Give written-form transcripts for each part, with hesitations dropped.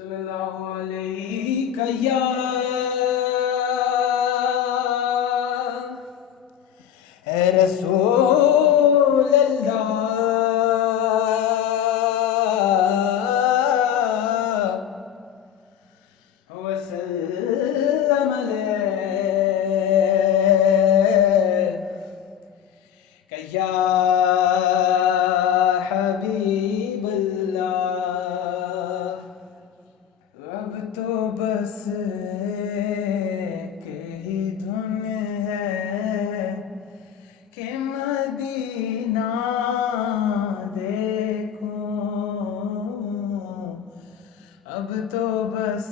सल्लल्लाहु अलैहि या रसूल अल्लाह वसल्लम अलैहि या हबीब अल्लाह। अब तो बस एक ही धुन है कि मदीना देखूं। अब तो बस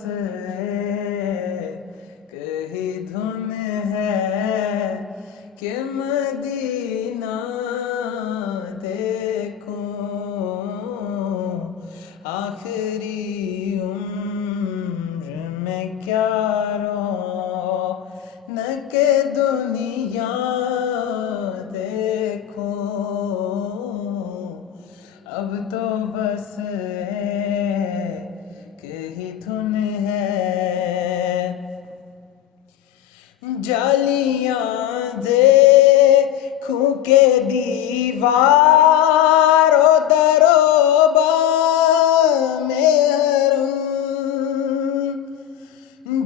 एक ही धुन है कि मदीना देखूं। आखिरी उम्र में क्या रौनक दुनिया देखूं। अब तो बस एक ही धुन है। जालियां देखूं के दीवारों दरोबा में हरूं।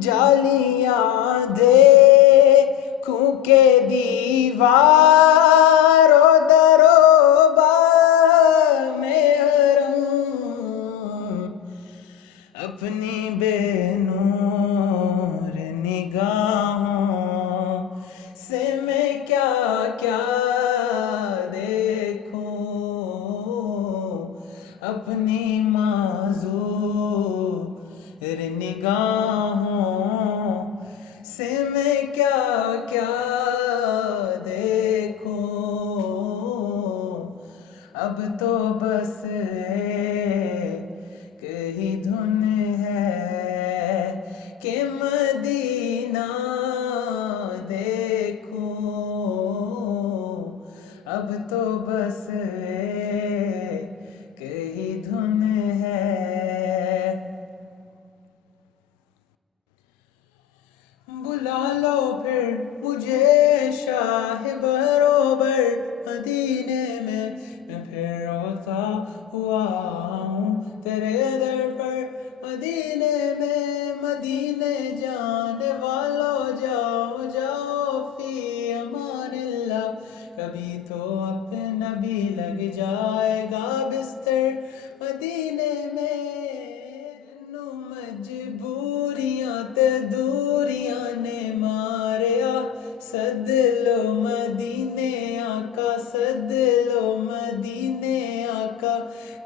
जालियां देखूं के दीवारों दरोबा में हरूं। अपनी बेनूर निगाहों से मैं क्या क्या देखूं। अपनी माज़ूर निगाहों से मैं क्या क्या देखूं। अब तो बस एक ही धुन है कि मदीना देखूं। अब तो बस एक ही धुन है। बुला लो फिर मुझे शाह बरोबर मदीने में, मैं फिर रोता हुआ हूँ तेरे दर पर मदीने में। मदीने जाने वालों जाओ जाओ फी अमानिल्लाह। कभी तो अपना भी लग जाएगा बिस्तर मदीने में। मजबूरियां ते दूरियां ने मारिया, सद लो मदीने आका, सद लो मदीने आका।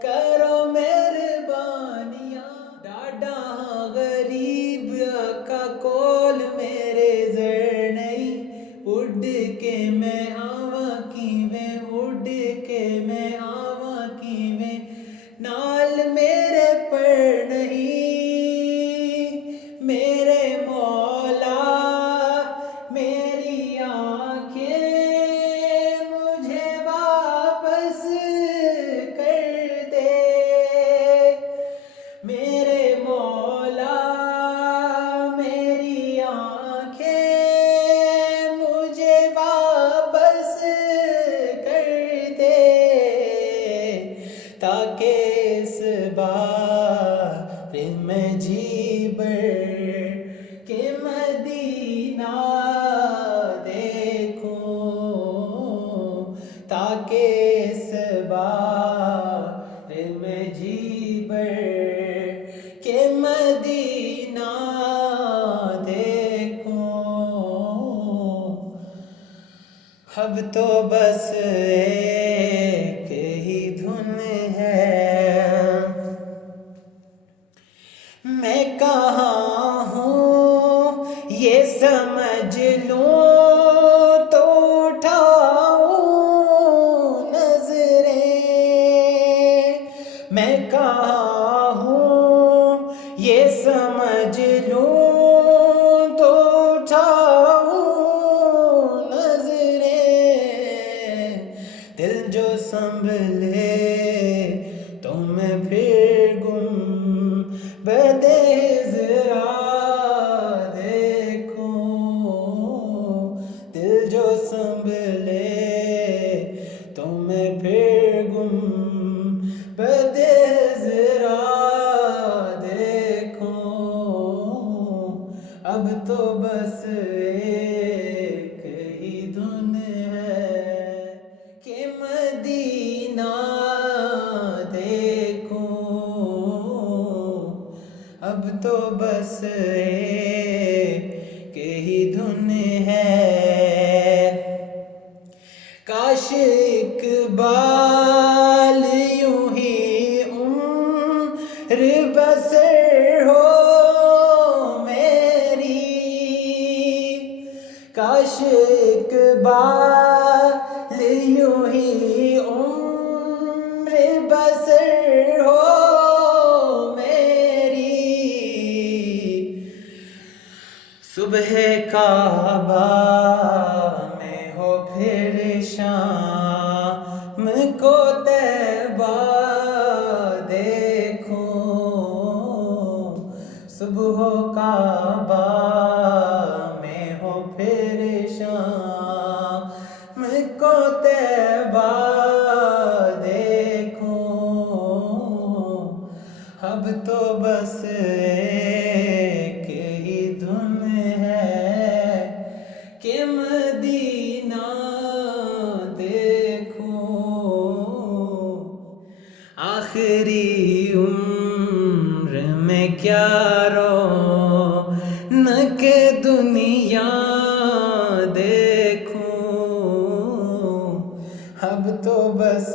करो मेहरबानियां डाडा हाँ गरीब आका कोल मेरे जर नहीं। उड़ के मैं आवा कीवे, उड़ के मैं आवा कीवे, नाल मेरे पर नहीं। मेरे मौला मेरी आँखें मुझे वापस कर दे। मेरे मौला मेरी आँखें मुझे वापस कर दे, ताकि इस बार मैं जी भर के मदीना देखूं। ताकि इस बार मैं जी भर के मदीना देखूं। अब तो बस एक ही धुन है। मैं कहाँ हूँ ये समझ लूँ तो उठाऊँ नजरें। मैं कहाँ हूँ ये समझ लूँ तो उठाऊँ नजरें। दिल जो संभले तो मैं फिर गुम बदेज़ देखो, दिल जो संभले तो मैं फिर गुम, बदेज़ देखो, अब तो बस एक ही धुन है कि मदीना देखो, अब तो बस एक ही धुन है। काश इकबाल यूं ही उम्र बसर हो मेरी, काश इकबाल यूं ही उम्र बसर हो मेरी, सुबह काबा में हो फिर शाम को तैबा देखो, सुबह काबा में हो फिर शाम को तैबा देखो, अब तो बस एक ही धुन है कि मदीना देखो। आखिरी उम्र में क्या रौनक दुनिया देखो, अब तो बस